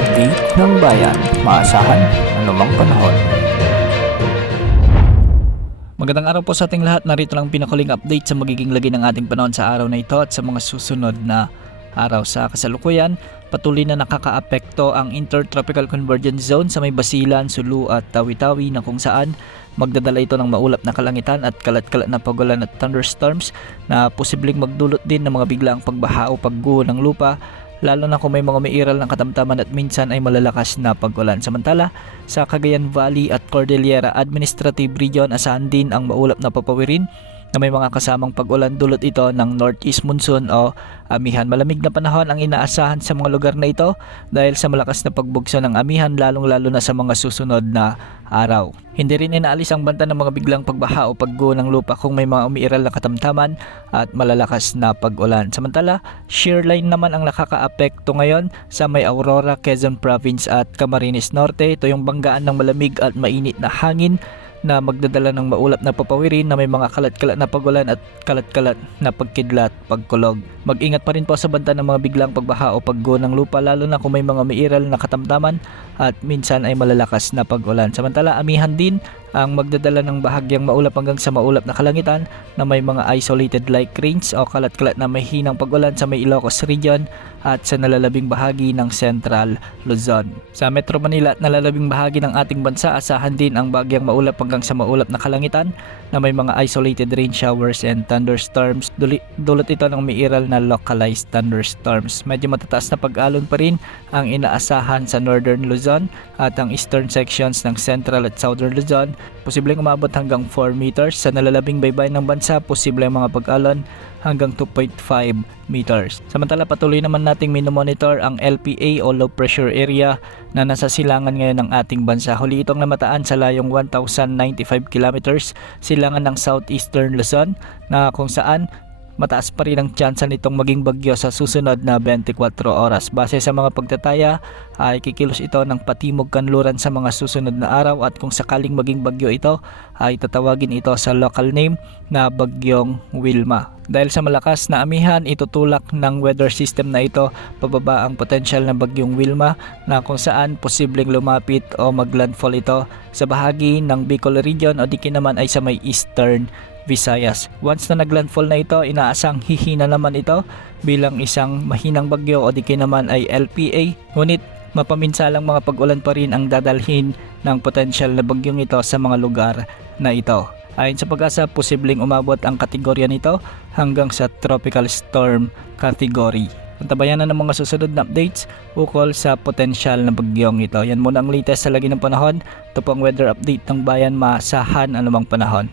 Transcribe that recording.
update ng bayan. Maasahan anumang panahon. Magandang araw po sa ating lahat. Narito lang pinakuling update sa magiging lagay ng ating panahon sa araw na ito at sa mga susunod na araw. Sa kasalukuyan, patuloy na nakakaapekto ang Intertropical Convergence Zone sa may Basilan, Sulu at Tawi-Tawi na kung saan magdadala ito ng maulap na kalangitan at kalat-kalat na pagulan at thunderstorms na posibleng magdulot din ng mga biglaang pagbaha o pagguho ng lupa, lalo na kung may mga mairal ng katamtaman at minsan ay malalakas na pagulan. Samantala, sa Cagayan Valley at Cordillera Administrative Region, asahan din ang maulap na papawirin na may mga kasamang pag-ulan. Dulot ito ng northeast monsoon o amihan. Malamig na panahon ang inaasahan sa mga lugar na ito dahil sa malakas na pagbugso ng amihan, lalong-lalo na sa mga susunod na araw. Hindi rin inaalis ang banta ng mga biglang pagbaha o pagguho ng lupa kung may mga umiiral na katamtaman at malalakas na pag-ulan. Samantala, shear line naman ang nakakaapekto ngayon sa may Aurora, Quezon Province at Camarines Norte. Ito yung banggaan ng malamig at mainit na hangin na magdadala ng maulap na papawirin na may mga kalat-kalat na pagulan at kalat-kalat na pagkidlat, pagkulog. Mag-ingat pa rin po sa banta ng mga biglang pagbaha o pagguho ng lupa, lalo na kung may mga mairal na katamtaman at minsan ay malalakas na pag-ulan. Samantala, amihan din ang magdadala ng bahagyang maulap hanggang sa maulap na kalangitan na may mga isolated light rains o kalat-kalat na may hinang pag-ulan sa may Ilocos Region at sa nalalabing bahagi ng Central Luzon. Sa Metro Manila at nalalabing bahagi ng ating bansa, asahan din ang bahagyang maulap hanggang sa maulap na kalangitan na may mga isolated rain showers and thunderstorms. Dulot ito ng mairal na localized thunderstorms. Medyo matataas na pag-alon pa rin ang inaasahan sa Northern Luzon at ang eastern sections ng Central at Southern Luzon. Posibleng umabot hanggang 4 meters. Sa nalalabing baybayin ng bansa, posible ang mga pag-alon hanggang 2.5 meters. Samantala, patuloy naman nating minomonitor ang LPA o low pressure area na nasa silangan ngayon ng ating bansa. Huli itong namataan sa layong 1,095 kilometers silangan ng southeastern Luzon na kung saan mataas pa rin ang tsansa nitong maging bagyo sa susunod na 24 oras. Base sa mga pagtataya ay kikilos ito ng patimog kanluran sa mga susunod na araw at kung sakaling maging bagyo ito ay tatawagin ito sa local name na Bagyong Wilma. Dahil sa malakas na amihan, itutulak ng weather system na ito pababa ang potensyal ng Bagyong Wilma na kung saan posibleng lumapit o maglandfall ito sa bahagi ng Bicol Region o di naman ay sa may eastern Visayas. Once na naglandfall na ito, inaasang hihina naman ito bilang isang mahinang bagyo o di naman ay LPA. Ngunit mapaminsalang mga pag-ulan pa rin ang dadalhin ng potensyal na bagyong ito sa mga lugar na ito. Ayon sa Pag-asa, posibleng umabot ang kategorya nito hanggang sa tropical storm category. Tabayan na ng mga susunod na updates ukol sa potensyal na bagyong ito. Yan muna ang latest sa lagi ng panahon. Ito po ang weather update ng bayan. Maasahan anumang panahon.